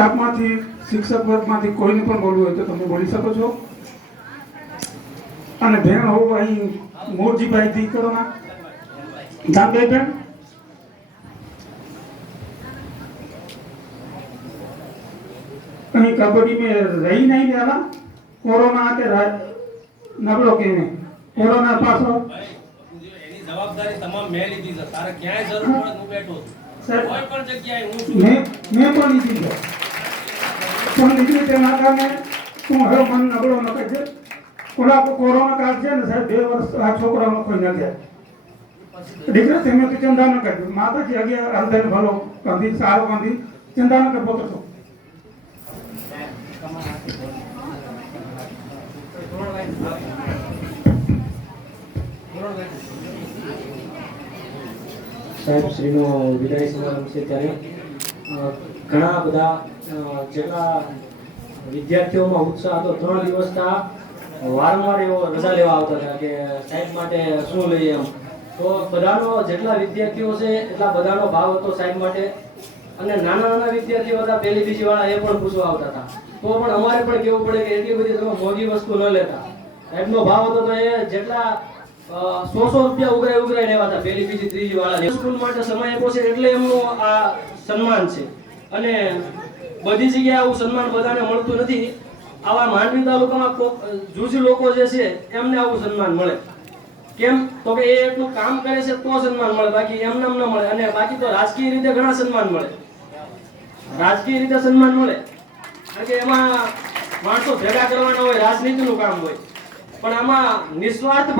સ્ટાફમાંથી શિક્ષક વર્ગમાંથી કોઈને પણ બોલવું હોય તો તમે બોલી શકો છો. અને બેન હોવું અહીં મોરજીભાઈ થી કરો ના જાનભાઈ બેન. અહીં કબડ્ડી में रही नहीं जाला कोरोना आके नबड़ो के में कोरोना पासो એની જવાબદારી તમામ મેં લીધી છે. તારે ક્યાંય જરૂર પડે હું બેઠો છું. કોઈ પણ જગ્યાએ હું છું. મેં પણ લીધી છે પણ લીધી તેના કારણે તું હવે મન નબળો ન કરજે. કોરોના કાળ છે ને સાહેબ 2 વર્ષ આ છોકરાનો કોઈ ન ગયા દીકરા તમે તો ચિંતા ન કરજો. માતાજી અગિયાર હલદાને ભલો કંધી સારો કંધી ચિંતા ન કરતો છો. સાહેબ શ્રીનો વિદાય સમારંભ છે ત્યારે ઘણા બધા જેટલા વિદ્યાર્થીઓમાં ઉત્સાહ હતો 3 દિવસના વારંવાર એવો રજા લેવા આવતા હતા કે સાહેબ માટે શું લઈએ એમ. તો બધાનો જેટલા વિદ્યાર્થીઓ છે એટલા બધાનો ભાવ હતો સાહેબ માટે. અને નાના નાના વિદ્યાર્થીઓ હતા પહેલી બીજી વાળા એ પણ પૂછવા આવતા હતા. તો પણ અમારે પણ કહેવું પડે કે એટલી બધી તમે મોંઘી વસ્તુ ન લેતા. સાહેબનો ભાવ હતો તો એ જેટલા 100 રૂપિયા ઉઘરાઈ લેવા હતા પહેલી બીજી ત્રીજી વાળા. સ્કૂલ માટે સમય આપ્યો છે એટલે એમનું આ સન્માન છે. અને બધી જગ્યાએ આવું સન્માન બધાને મળતું નથી. આવા માંડવી તાલુકામાં જૂજ લોકો જે છે એમને આવું સન્માન મળે. કેમ તો કે એ એટલું કામ કરે છે તો સન્માન મળે, બાકી એમને ન મળે. અને બાકી તો રાજકીય રીતે ઘણા સન્માન મળે. રાજકીય રીતે સન્માન મળે કારણ કે એમાં માણસો ભેગા કરવાના હોય, રાજનીતિનું કામ હોય. પણ આમાં નિસ્વાર્થ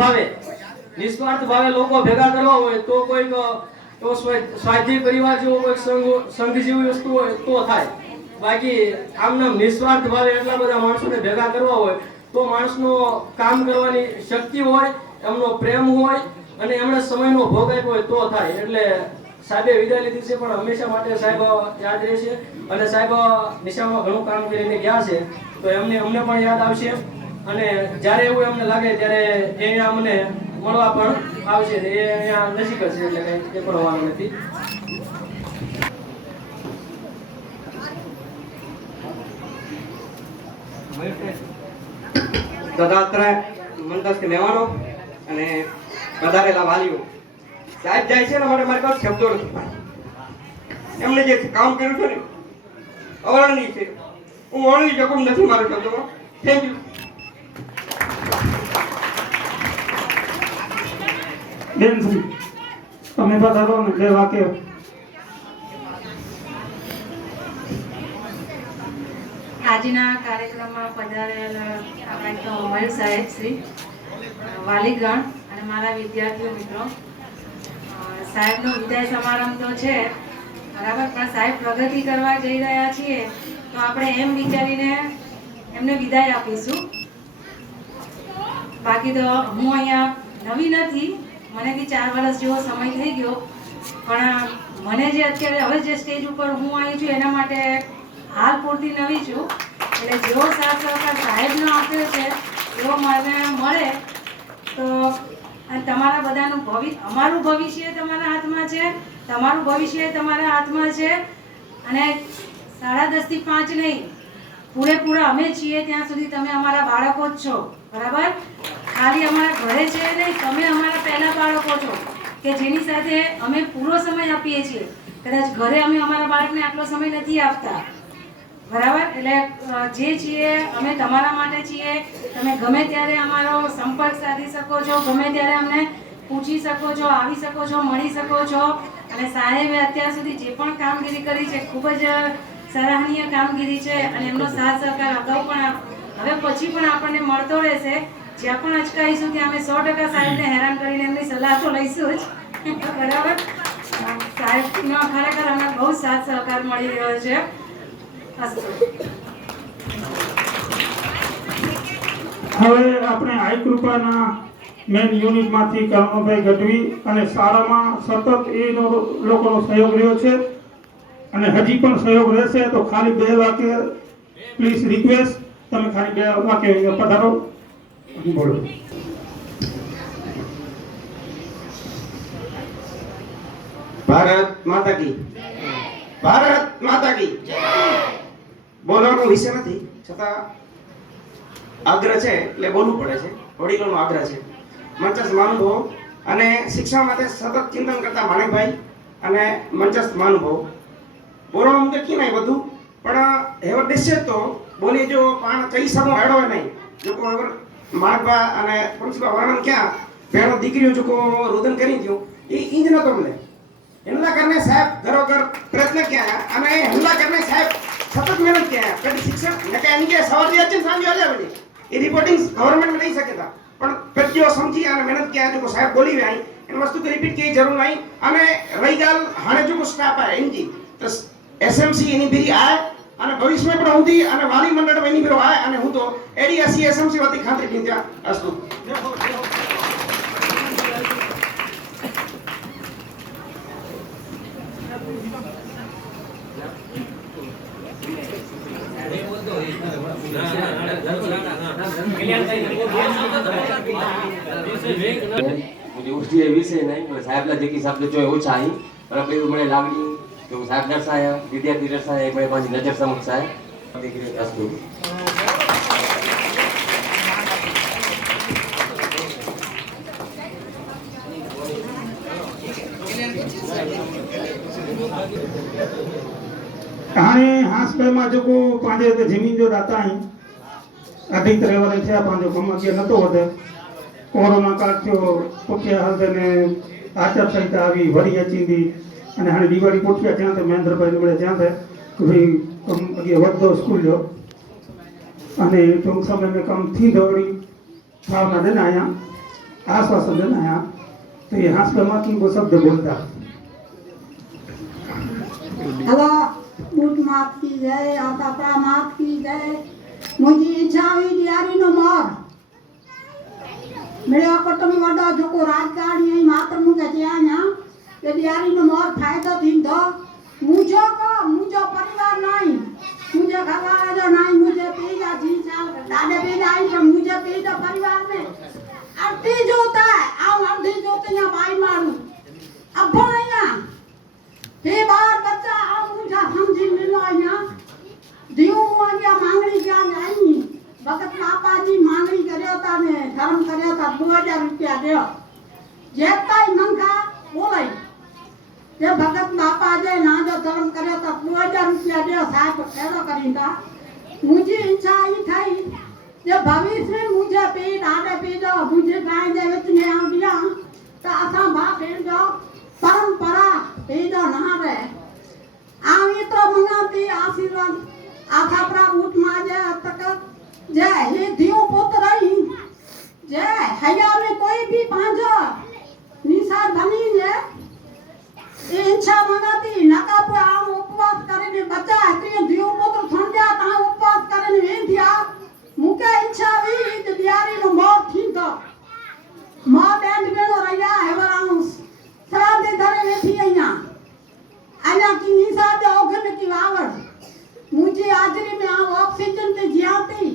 ભાવે લોકો ભેગા કરવા હોય તો કોઈક તો સ્વાધ્યાય પરિવાર જેવો કોઈ સંઘ જેવી વસ્તુ હોય તો થાય. બાકી આમના નિસ્વાર્થ ભાવે એટલા બધા માણસોને ભેગા કરવા હોય તો માણસનો કામ કરવાની શક્તિ હોય, એમનો પ્રેમ હોય અને એમણે સમયનો ભોગ આપ્યો હોય તો થાય. એટલે સાહેબે વિદાય લીધી છે પણ હંમેશા માટે સાહેબ યાદ રહેશે. અને સાહેબ નિશામાં ઘણું કામ કરીને ગયા છે તો અમને પણ યાદ આવશે. અને જ્યારે એવું એમને લાગે ત્યારે એ અમને મળવા પણ આવશે. એ અહીંયા નજીક જ છે એટલે કંઈ એ પણ હોવાનું નથી. તદાત્ર મંતસ્થ મહેમાનો અને પધારેલા વાલીઓ, સાહેબ જાય છે ને માટે મારી પાસે શબ્દો નથી. એમને જે કામ કર્યું છે ને અવર્ણનીય છે. હું વર્ણવી શકું નથી મારા શબ્દોમાં. Thank you. બેનશ્રી તમે પધારો ને 2 વાક્ય. આજના કાર્યક્રમમાં પધારેલા આપણા મયુર સાહેબ શ્રી, વાલીગણ અને મારા વિદ્યાર્થીઓ મિત્રો, સાહેબનો વિદાય સમારંભ તો છે બરાબર, પણ સાહેબ પ્રગતિ કરવા જઈ રહ્યા છીએ તો આપણે એમ વિચારીને એમને વિદાય આપીશું. બાકી તો હું અહીંયા નવી નથી, મને બી 4 વર્ષ જેવો સમય થઈ ગયો. પણ મને જે અત્યારે હવે જે સ્ટેજ ઉપર હું આવી છું એના માટે હાલ પૂરતી નવી છું. એટલે જેવો સાથ સહકાર સાહેબનો આપ્યો છે એવો મને મળે તો તમારા બધાનું અમારું ભવિષ્ય તમારા હાથમાં છે, તમારું ભવિષ્ય તમારા હાથમાં છે. અને 10:30 થી 5 નહીં, પૂરેપૂરા અમે છીએ ત્યાં સુધી તમે અમારા બાળકો જ છો બરાબર. ખાલી અમારા ઘરે છે નહીં, તમે અમારા પહેલા બાળકો છો કે જેની સાથે અમે પૂરો સમય આપીએ છીએ. કદાચ ઘરે અમે અમારા બાળકને આટલો સમય નથી આપતા બરાબર. એટલે જે છીએ અમે તમારા માટે છીએ. તમે ગમે ત્યારે અમારો સંપર્ક સાધી શકો છો, ગમે ત્યારે અમને પૂછી શકો છો, આવી શકો છો, મળી શકો છો. અને સાહેબે અત્યાર સુધી જે પણ કામગીરી કરી છે ખૂબ જ સરાહનીય કામગીરી છે. અને એમનો સાથ સહકાર અગાઉ પણ હવે પછી પણ આપણને મળતો રહેશે. જ્યાં પણ અચકાઈશું ત્યાં અમે 100% સાહેબને હેરાન કરીને એમની સલાહ તો લઈશું જ બરાબર. સાહેબનો ખરેખર અમને બહુ સાથ સહકાર મળી રહ્યો છે. હવે આપણે આઈ કૃપાના મેન યુનિટમાંથી કર્મભાઈ ગઢવી અને શાળામાં સતત એ લોકોનો સહયોગ રહ્યો છે અને હજી પણ સહયોગ રહેશે. તો ખાલી 2 વાક્ય પ્લીઝ રિક્વેસ્ટ, તમે ખાલી 2 વાક્ય પધારો બોલો. ભારત માતા કી, ભારત માતા કી. બોલવાનો વિષય નથી, છતાં આગ્રહ છે એટલે બોલવું પડે છે. વડીલોનો આગ્રહ છે. મંચસ્થ મહાનુભાવો અને શિક્ષણ માટે સતત ચિંતન કરતા માણેકભાઈ અને મંચસ્થ મહાનુભાવો બોલવાનું મૂકે કી નહીં બધું પણ હેવર દિશે તો બોલી જો પાણ કઈ સમો હેડો નહીં જો કો હેવર માણકભા અને પ્રિન્સિપલ વર્ણન ક્યાં ભેણો દીકરીઓ જો કો રોદન કરી દો એ ઈજ ન તો મળે हिमला करने साहब घरोघर प्रयत्न किया है અને हिमला करने साहब सतत मेहनत किया है कभी शिक्षण न કે इनके सवाल दिया चीज सामने आ जावे ये रिपोर्टिंग गवर्नमेंट में नहीं सकेता પણ પ્રત્યો સમજી અને મહેનત किया जो साहब बोली वे आई इन वस्तु की रिपीट की जरूर नहीं અને રહી ગાલ હાણે જો સ્ટાફ है एनजी तो एसएमसी એની ભીરી આય અને ભવિષ્યમાં પણ હું દી અને વાલી મંડળ એની ભીરો આય અને હું તો એડીએસસી એસએમસી વતી ખાતરી દીધા અસ્તુ मुझे उसकी विषय नहीं मैं साहब ला जेकी शब्द जो ओछा आई पर पेલું મને લાગણી કે હું સાહેબ દર્શાયા વિદ્યાર્થી દર્શાયા મને પાછી નજર સમક્ષ આયા દીકરી અસ્તુ हाणे हास्पिटल में जो पांजे ते जमीन जो दाता आई अढी तरह वाले थे पांजो कम अगे नतो वधे कोरोना काल थयो पुठिया हलदे ने आचार संहिता आई वरी अचींदी अने हाणे दिवाળી पुठिया थिया ते महेंद्रभाई ने ज्यां थे कि भाई कम अगे वधो स्कूल जो अने टूंक समय में कम थींदो वरी भावना देने आया आश्वासन देने आया तो ये हास्पिटल में को शब्द बोलता हेलो बूट मात की जय आता प्रा मात की जय मुझी इच्छा हुई दियारी नो मोर मेरे कुटुंब वडो जोको राजकारणी मात्र मुके चयाना ये दियारी नो मोर फायदो थींदो मुझो परिवार नहीं मुझे घरवाला जो नहीं मुझे पीजा जी साल दादे पीजा आई तो मुझे पीजा परिवार में अर्धी जोता है आओ अर्धी जोते या भाई मारू अब भैया हे बार बच्चा आओ मुझे समझी मिलो या दियो या मांगड़ी क्या नहीं भगत पापा जी मांगड़ी करयो ता ने धर्म करयो ता 2000 रुपया दियो जेताई मंगा बोलाई ये भगत बापा जे ना जो धर्म करयो ता 2000 रुपया दियो साहब एरो करींदा मुझे इच्छा ही थई जे भविष्य में मुझे पे दादे पे जो मुझे गाय जे विच में आ दिया ता असा बा भेण जो परंपरा पे जो ना रे आवी तो मंगाती आशीर्वाद आखा प्रभुत माजे तक जय हे दियो पुत्र रही जय हया में कोई भी पांजो निशा बनी ने इच्छा मंगाती नका पे आम उपवास करे बच्चा हती दियो पुत्र थन जा ता उपवास करे वे दिया मुके इच्छा भी दियारी नो मोर थी तो मां बैंड बेनो रया हेवरानु श्राद्ध धरे वेठी आया आया की निशा जो ओगन की वावड़ मुझे हाजरी में आ ऑक्सीजन ते जियाती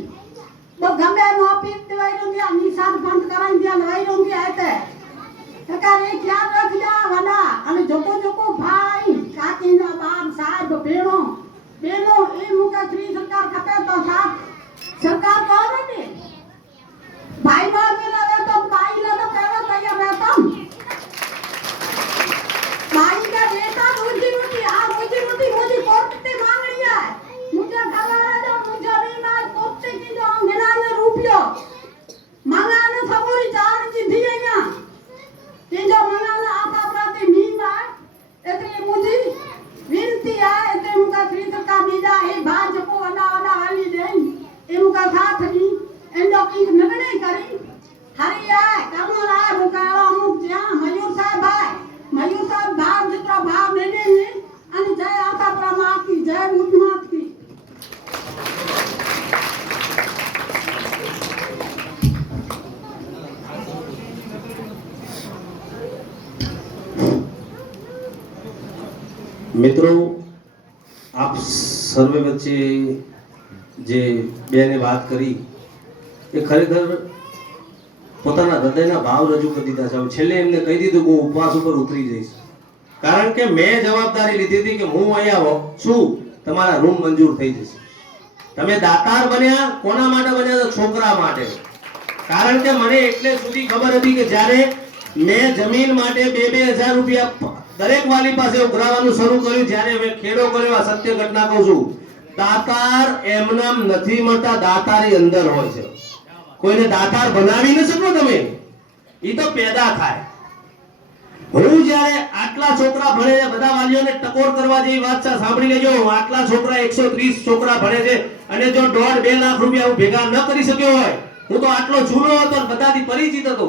वो गमे नो पीत वई रंदिया निशा बंद कराई दिया वई रंदिया आते तकारे क्या रख जा वडा अने जोको जोको भाई काकी ना बाप साहब बेनो बेनो ए मुका श्री सरकार खपे तो साहब सरकार कौन है भाई मां मेरा तो भाई ला तो पहला तैयार रहता भाई का बेटा रोजी रोटी मुझे कोर्ट मांगनी है मुझे घरवाला जो मुझे बीमार कोर्ट की जो 99 रुपया मंगाने सबोरी जान की दिएगा ये जो मंगाना आता प्रति मीमा इतने मुझे विनती है इतने मुका श्री सरकार दीजा है भाज को वडा वाली दे इनका साथ दी इंदो की निर्णय करी हरिया कमल आए मुकाला मुख जा मयूर साहब भाव जितना भाव देने में अन जय आता प्रमा की जय मुजमात की मित्रों आप सर्वे वच्चे जे बेने बात करी એ ખરેખર પોતાના હૃદયના ભાવ રજૂ કરી દીધા છે. છેલ્લે એમને કહી દીધું કે હું ઉપવાસ ઉપર ઉતરી જઈશ કારણ કે મેં જવાબદારી લીધી હતી કે હું અહીંયા છું તમારા રૂમ મંજૂર થઈ જશે તમે દાતાર બન્યા કોના માટે બન્યા? તો છોકરા માટે. કારણ કે મને એટલે સુધી ખબર હતી કે જ્યારે મેં જમીન માટે 2,000 રૂપિયા દરેક વાલી પાસે ઉઘરાવાનું શરૂ કર્યું, જ્યારે મેં ખેડો કર્યો, આ સત્ય ઘટના કહું છું, દાતાર એમનામ નથી મળતા, દાતારી અંદર હોય છે. કોઈને દાતાર બનાવી ન શકો તમે, એ તો પેદા થાય. હું જ્યારે આટલા છોકરા ભણે છે, બધા વાલીઓને ટકોર કરવા જેવી વાત છે, સાંભળી લેજો. આટલા છોકરા 130 છોકરા ભણે છે અને જો 1.5-2 લાખ રૂપિયા હું ભેગા ન કરી શક્યો હોય, હું તો આટલો જૂનો હતો અને બધાથી પરિચિત હતો,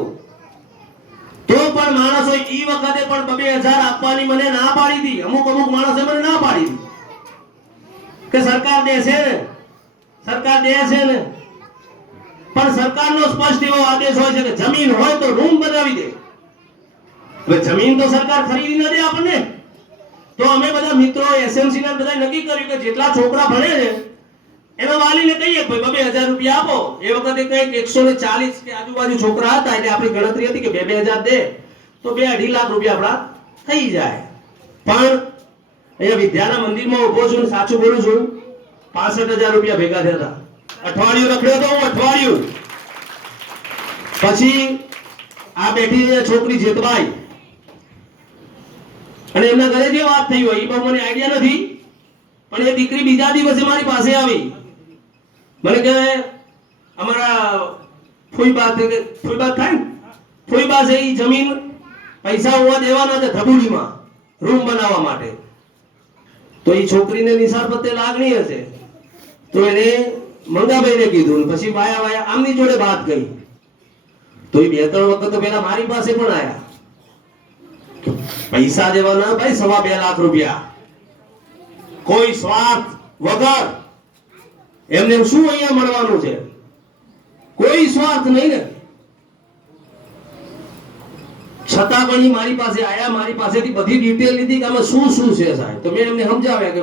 તો પણ માણસો ઈ વખતે પણ 2,000 આપવાની મને ના પાડી હતી. અમુક માણસે મને ના પાડી હતી કે સરકાર દેશે ને, સરકાર દેશે ને. પણ સરકારનો સ્પષ્ટ એવો આદેશ હોય છે કે જમીન હોય તો રૂમ બનાવી દે. હવે જમીન તો સરકાર ખરીદી ન દે આપણને. તો અમે બધા મિત્રો એસએમસી ના બધા નક્કી કર્યું કે જેટલા છોકરા ભણે છે એના વાલીને કહીએ કે ભાઈ 2,000 રૂપિયા આપો. એ વખતે કંઈક 140 કે આજુબાજુ છોકરા હતા, એટલે આપણી ગણતરી હતી કે 2,000 દે તો 2-2.5 લાખ રૂપિયા આપણા થઈ જાય. પણ અહીંયા વિદ્યાના મંદિરમાં ઉભો છું ને સાચું બોલું છું, 65,000 રૂપિયા ભેગા થયા હતા. અઠવાડિયું રખડ્યો તો હું, અઠવાડિયું. પછી આ બેઠી છોકરી જેતબાઈ, અને એમના ઘરે જે વાત થઈ હોય એ બહુ મને આઈડિયા નથી, પણ એ દીકરી બીજા દિવસે મારી પાસે આવી. મને કહે અમારા ફૂઈબા થાય ને, ફૂઈબા છે એ જમીન પૈસા હોવા દેવાના છે ધબુડીમાં રૂમ બનાવવા માટે. તો એ છોકરીને નિસાર પ્રત્યે લાગણી હશે, તો એને મંગાભાઈને કીધું. પછી વાયા આમની જોડે વાત ગઈ, તો એ 2-3 વખત તો પેલા મારી પાસે પણ આયા. પૈસા દેવાના ભાઈ 2.5 લાખ રૂપિયા, કોઈ સ્વાર્થ વગર. એમને શું અહીંયા મળવાનું છે? કોઈ સ્વાર્થ નહીં ને. છતાં પણ મારી પાસે આયા, મારી પાસેથી બધી ડિટેલ લીધી કે આમાં શું શું છે સાહેબ. તો મેં એમને સમજાવ્યા કે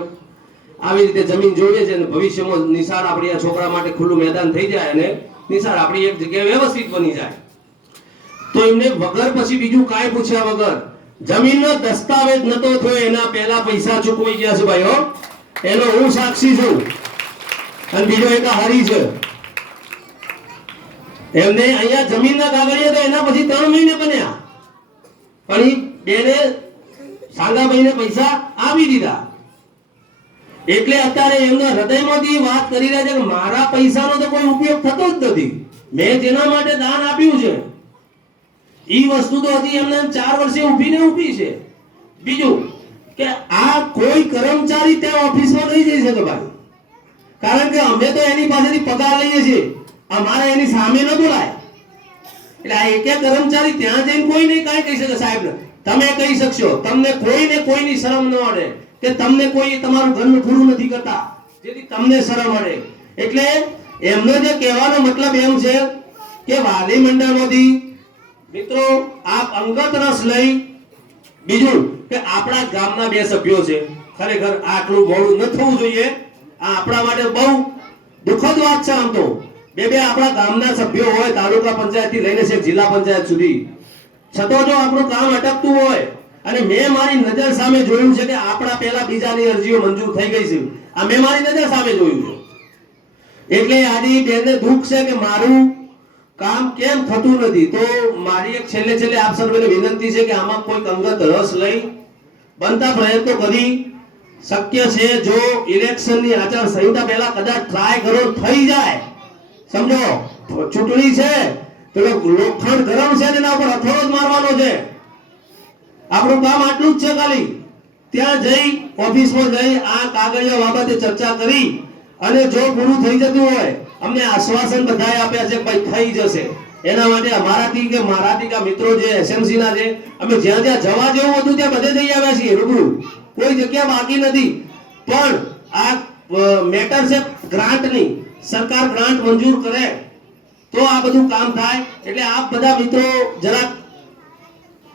આવી રીતે જમીન જોઈએ છે અને ભવિષ્યમાં નિશાળ આપણી આ છોકરા માટે ખુલ્લું મેદાન થઈ જાય અને નિશાળ આપણી એક જગ્યાએ વ્યવસ્થિત બની જાય. તો એમને વગર પછી બીજું કાંઈ પૂછ્યા વગર જમીનનો દસ્તાવેજ નતો થયો એના પહેલા પૈસા ચૂકવાઈ ગયા છે ભાઈઓ. એનો હું સાક્ષી છું અને બીજો એક હરી છે. એમને અહીંયા જમીનના કાગળિયા તો એના પછી 3 મહિને બન્યા, પણ એ બેને સાંગાભાઈને પૈસા આપી દીધા. એટલે અત્યારે એમના હૃદયમાંથી વાત કરી રહ્યા છે કે મારા પૈસાનો તો કોઈ ઉપયોગ થતો જ નથી, મેં જેના માટે દાન આપ્યું છે ઈ વસ્તુ તો હજી એમને 4 વર્ષે ઊભી છે. બીજું કે આ કોઈ કર્મચારી ત્યાં ઓફિસમાં નહીં જઈ શકે ભાઈ, કારણ કે અમે તો એની પાસેથી પગાર લઈએ છીએ, અમારે એની સામે ન બોલાય. એટલે આ એક કર્મચારી ત્યાં જઈને કોઈ નહીં કાંઈ કહી શકે. સાહેબ તમે કહી શકશો, તમને કોઈને કોઈની શરમ ન અડે કે તમને કોઈ તમારું ઘરનું પૂરું નથી કરતા જેથી તમને શરમ અડે. એટલે એમનો જે કહેવાનો મતલબ એમ છે કે વાલી મંડળમાંથી મિત્રો આપ અંગત રસ લઈ. બીજું કે આપણા ગામના 2 સભ્યો છે, ખરેખર આટલું મોડું ન થવું જોઈએ. આ આપણા માટે બહુ દુઃખદ વાત છે. આમ તો 2 આપણા ગામના સભ્યો હોય, તાલુકા પંચાયતથી લઈને છેક જિલ્લા પંચાયત સુધી, છતાં જો આપણું કામ અટકતું હોય અને મેં મારી નજર સામે જોયું છે કે આપણા પહેલા બીજાની અરજીઓ મંજૂર થઈ ગઈ છે, આ મેં મારી નજર સામે જોયું છે. એટલે આજે બેનને દુઃખ છે કે મારું કામ કેમ થતું નથી. તો મારી એક છેલ્લે આપ સર્વેને વિનંતી છે કે આમાં કોઈ અંગત રસ લઈ બનતા પ્રયત્નો કરી શક્ય છે. જો ઇલેક્શનની આચાર સંહિતા પહેલા કદાચ ટ્રાય કરો થઈ જાય, સમજો ચૂંટણી છે પેલો લોખંડ ગરમ છે એના ઉપર હથોડો જ મારવાનો છે. આપણું કામ આટલું જ છે, ખાલી ત્યાં જઈ ઓફિસમાં જઈ આ કાગળિયા બાબતે ચર્ચા કરી અને જો પૂરું થઈ જતું હોય, અમને આશ્વાસન બધાએ આપ્યા છે કે ભાઈ થઈ જશે. એના માટે અમારાથી કે મારાથી કે મિત્રો જે એસએમસી ના છે, અમે જ્યાં જ્યાં જવા જેવું હતું ત્યાં બધે જઈ આવ્યા છીએ રૂબરૂ, કોઈ જગ્યા બાકી નથી. પણ આ મેટર છે ગ્રાન્ટની, સરકાર ગ્રાન્ટ મંજૂર કરે તો આ બધું કામ થાય. એટલે આપ બધા મિત્રો જરાક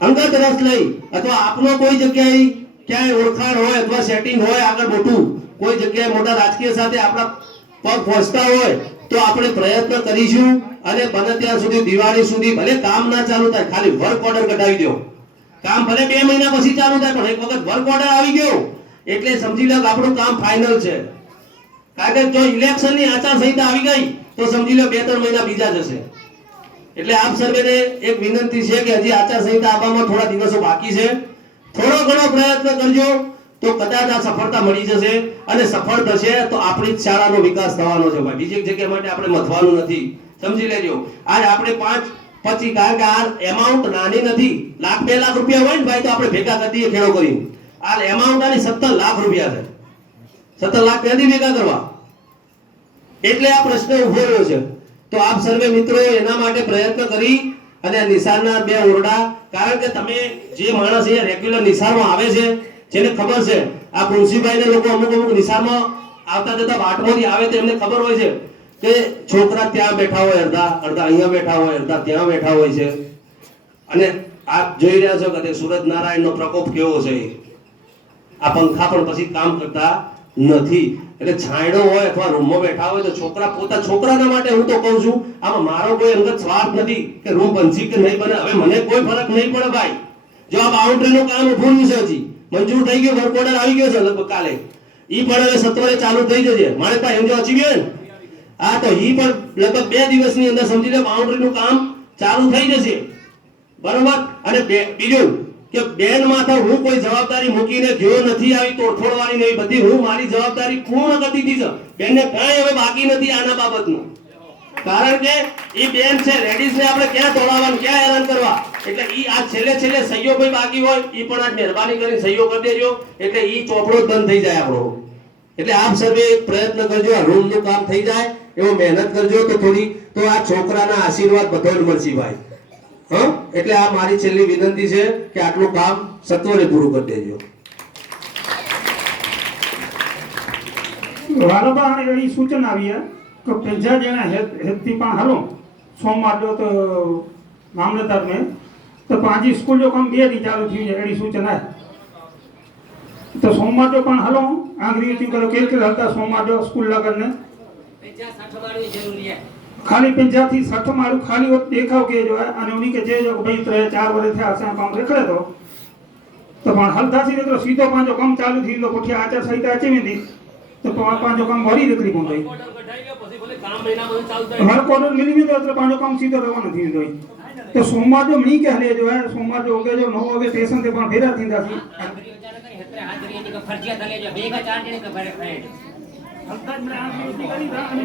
અંગત રસ લઈ અથવા આપનો કોઈ જગ્યાએ ક્યાંય ઓળખાણ હોય અથવા સેટિંગ હોય આગળ મોટું કોઈ જગ્યાએ મોટા રાજકીય સાથે આપણા પગ પહોંચતા હોય તો આપણે પ્રયત્ન કરીશું. અને બને ત્યાં સુધી દિવાળી સુધી ભલે કામ ના ચાલુ થાય, ખાલી વર્ક ઓર્ડર કઢાવી દો. કામ ભલે 2 મહિના પછી ચાલુ થાય, પણ એક વખત વર્ક ઓર્ડર આવી ગયો એટલે સમજી લો કે આપણું કામ ફાઇનલ છે. કારણ કે જો ઇલેક્શનની આચારસંહિતા આવી ગઈ તો સમજી લો 2-3 મહિના બીજા જશે. એટલે આપ સર્વેને એક વિનંતી છે કે હજી આચારસંહિતા આવવામાં થોડા દિવસો બાકી છે. થોડો ઘણો પ્રયત્ન કરજો તો કદાચ આ સફળતા મળી જશે, અને સફળ થશે તો આપણી જ શાળાનો વિકાસ થવાનો છે ભાઈ. બીજી જગ્યા માટે આપણે મથવાનું નથી, સમજી લેજો. આજ આપણે 5-25, કારણ કે આ એમાઉન્ટ નાની નથી. 1-2 લાખ રૂપિયા હોય ને ભાઈ તો આપણે ભેગા કરી દઈએ ખેડો કરીને. આ એમાઉન્ટ આની 17 લાખ રૂપિયા છે. 17 લાખ ક્યાંથી ભેગા કરવા? એટલે આ પ્રશ્ન ઉભો રહ્યો છે. તો આપ સર્વે મિત્રો એના માટે પ્રયત્ન કરી અને નિશાળના 2 ઓરડા, કારણ કે તમે જે માણસ અહીંયા રેગ્યુલર નિશાળમાં આવે છે, જેને ખબર છે આ પ્રિન્સિપાલને લોકો અમુક નિશાળમાં આવતા જતા વાટમાંથી આવે તો એમને ખબર હોય છે કે છોકરા ત્યાં બેઠા હોય, અડધા અહીંયા બેઠા હોય, અડધા ત્યાં બેઠા હોય છે. અને આપ જોઈ રહ્યા છો કે સૂરજનારાયણનો પ્રકોપ કેવો છે. આ પંખા પણ પછી કામ કરતા નથી. એટલે છાંયડો હોય અથવા રૂમમાં બેઠા હોય તો છોકરાના માટે હું તો કહું છું, આમાં મારો કોઈ અંગત સ્વાર્થ નથી કે રૂમ બનશે કે નહીં બને. હવે મને કોઈ ફરક નહીં પડે ભાઈ. જો આ બાઉન્ડ્રીનું કામ ઉભું છે, હજી મંજૂર થઈ ગયું, વર્ક ઓર્ડર આવી ગયો છે લગભગ કાલે. ઈ પણ હવે સત્વરે ચાલુ થઈ જશે. મારે પાસે એમ જો અચી ગયો ને આ તો ઈ પણ લગભગ 2 દિવસની અંદર સમજી લે બાઉન્ડ્રીનું કામ ચાલુ થઈ જશે. બરોબર. અને બીજું કે બેન માથે હું કોઈ જવાબદારી મૂકીને ગયો નથી, આવી તોડફોડવાની નહીં. બધી હું મારી જવાબદારી પૂર્ણ કરી દીધી છે. બેનને કાંઈ હવે બાકી નથી આના બાબતનું. કારણ કે એ બેન છે, લેડીઝને આપણે ક્યાં તોડાવવાનું, ક્યાં હેરાન કરવા. એટલે ઈ આ છેલ્લે સહીઓ કોઈ બાકી હોય ઈ પણ આજ મહેરબાની કરીને સહીઓ કરી દેજો, એટલે ઈ ચોપડો જ બંધ થઈ જાય આપણો. એટલે આપ સર્વે પ્રયત્ન કરજો આ રૂમનું કામ થઈ જાય એવો મહેનત કરજો તો આ છોકરાના આશીર્વાદ બધો જ મળશે ભાઈ. એટલે આ મારી છેલ્લી વિનંતી છે કે આટલું કામ સત્વરે પૂરું કરી દેજો. વાલોબા એવી સૂચના આવી કે પેજા જેના હેતથી પણ હાલો સોમવાર જો તો મામલતદાર में तो 5 स्कूल जो कम 2 दी चालू थी एड़ी सूचना है. तो सोमवार जो पण हलो आंगरी थी करो केल हलता सोमवार जो स्कूल लगन ने 50-60 वाली जरूरी है. खाली 50 થી 60 मारू खाली वो देखाव के जो है અને उन्हीं के जे जो भाई 3-4 वर्ष थे आसा काम रेखड़े तो पण हलता सी तो सीधो पांचो काम चालू थी तो पुठिया आचार संहिता अची वेंदी तो पांचो काम वरी निकली कोन गई. ऑर्डर कढाई गयो પછી ભલે કામ મહિના બધું ચાલુ થાય. हर कोर्डर मिली भी तो पांचो काम सीधो रवाना थी वेंदो. तो सोमवार जो मनी के हले जो है सोमवार जो होगे जो 9 वागे स्टेशन ते पण भेरा थींदा सी. हाजरी विचार करी हेतरे हाजरी ની ફરજિયાત હલે જો 2 का 4 જણે કે ભરે ફ્રેન્ડ हलता में आ